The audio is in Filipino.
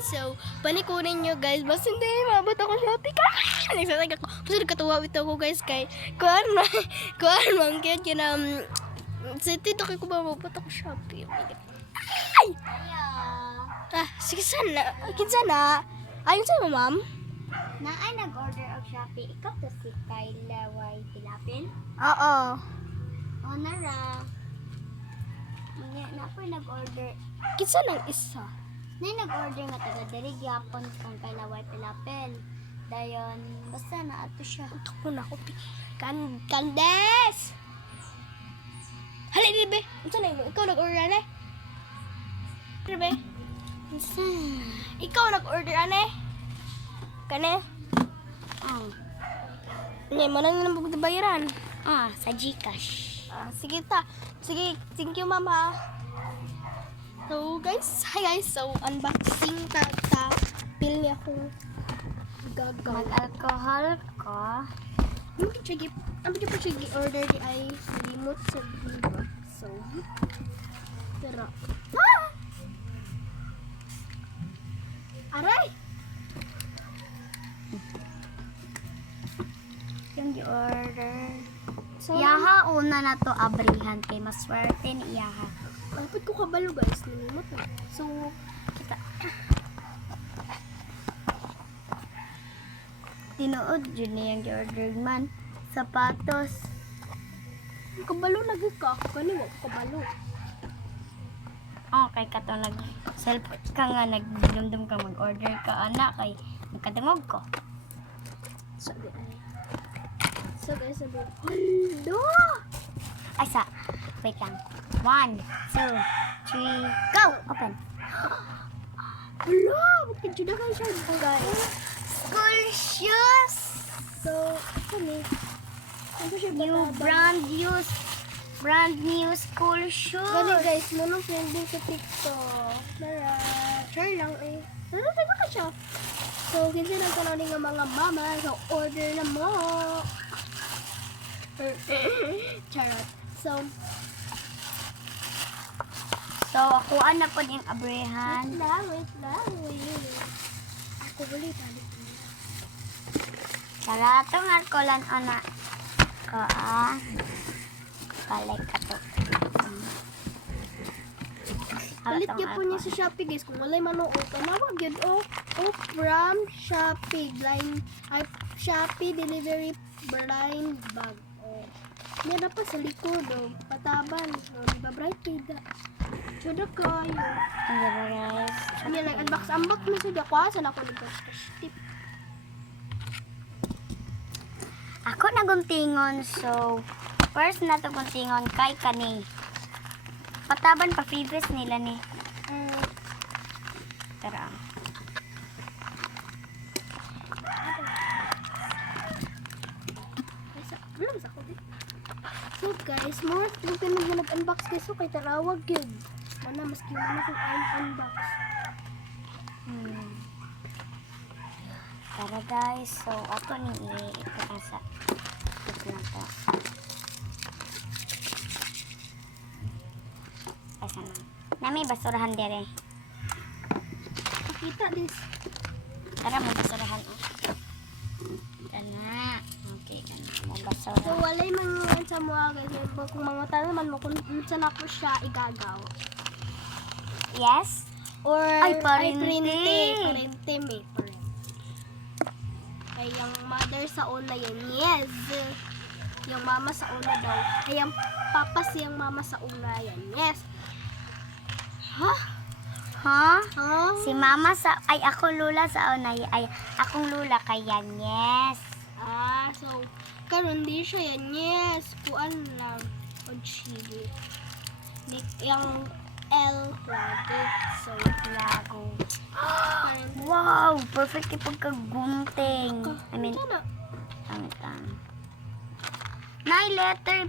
guys. So, panikunin nyo guys. Basta hindi, mabot ako Shopee ka. Nagsasag ako. Basta nagkatuwa ito ko guys kay kuan man kaya kinam sa tito kay ko ba mabot ako Shopee. Ay! Sige sana. Kinsa na? Ayun sa'yo, ma'am? Na ay nag-order og Shopee. Ikaw to si Kyla Y. Tilapin? Oo. O nara. Na po nag-order. Kinsa lang isa? Na nag-order nga taga diri gyapon kang Kyla Y. Tilapin. Dayon, basta na ato siya. Ito ko na ako. Candes! Halay, be. Unsa na yun? Ikaw nag-order na? Be? Isa. Ikaw nag-order ane? Kane? Hindi mo na nang bayaran. Sa Gcash. Sige ta. Sige, thank you mama. So guys, hi guys. So unboxing ta. Pil niya akong gagaw. Mag-alcohol ka. Ang sige order di ay limot sa biba. So, tara. Aray! Yung di-order. So, Yaha, una na to abrihan kay maswerte ni Yaha. dapat ko kabalo guys. Nalimot na. So, kita. Tinuod yun na yung di-order man. Sapatos. Kabalo lagi ka. Kani wag kabalo. Kay kato nag-cellphone ka nga, nagdumdum ka mag-order ka, anak, kay nagkatungog ko. Sabi ay. So guys, sabi. Ando! Ay, wait lang. 1, 2, 3, go! Open. Hala! Bakit yun na kayo siya? Guys. School shoes! So, ito ni. Ano siya New brand new school shoes. Gani guys, manong trending sa TikTok. Nara, try lang eh. Nara ka siya. So, kinsa lang ka nga mga mama. So, order na mo. Charot. So, akuan na po yung abrihan. wait lang. Ako balik. Tara, itong alkoholan, anak. Kalay ka to. Palit niya po niya sa Shopee guys. Kung walay manood, tanawag yun. From Shopee. Shopee delivery blind bag. Meron pa sa likod. Pataban. Di ba bright kida? Chodo kayo. Guys. Yan, nag-unbox mo siya. Kwasan ako nito. Tip. Ako naguntingon, so first na to guntingon kay kani. Pataban pa previous nila ni. Tara. So guys, more kung tinag mo nag-unbox guys, so kay tarawag yun. Mana, maski mo na kung unbox. Tara guys, so ako ni ito na sa ito na to. Asa na? Nami basurahan dire. Pakita this. Tara mo basurahan. Kana. Okay, kana mo So basurahan. walay mga sa mga guys, kung mga tanaman mo kung saan ako siya igagaw. Yes? Or Parente. Parente may parente. Ay, yung mother sa una yun, yes. Yung mama sa una daw. Ay, yung papa siyang mama sa una yan, yes. Ha? Ha? Ha? Si mama sa ay ako lula sa unay ay akong lula kaya yes. So, karon di siya yan, yes. Kuan lang. O chili. Yung L lagi. So, Lago. parente. Wow, perfect yung pagkagunting. I mean, Sana. ang Nine letter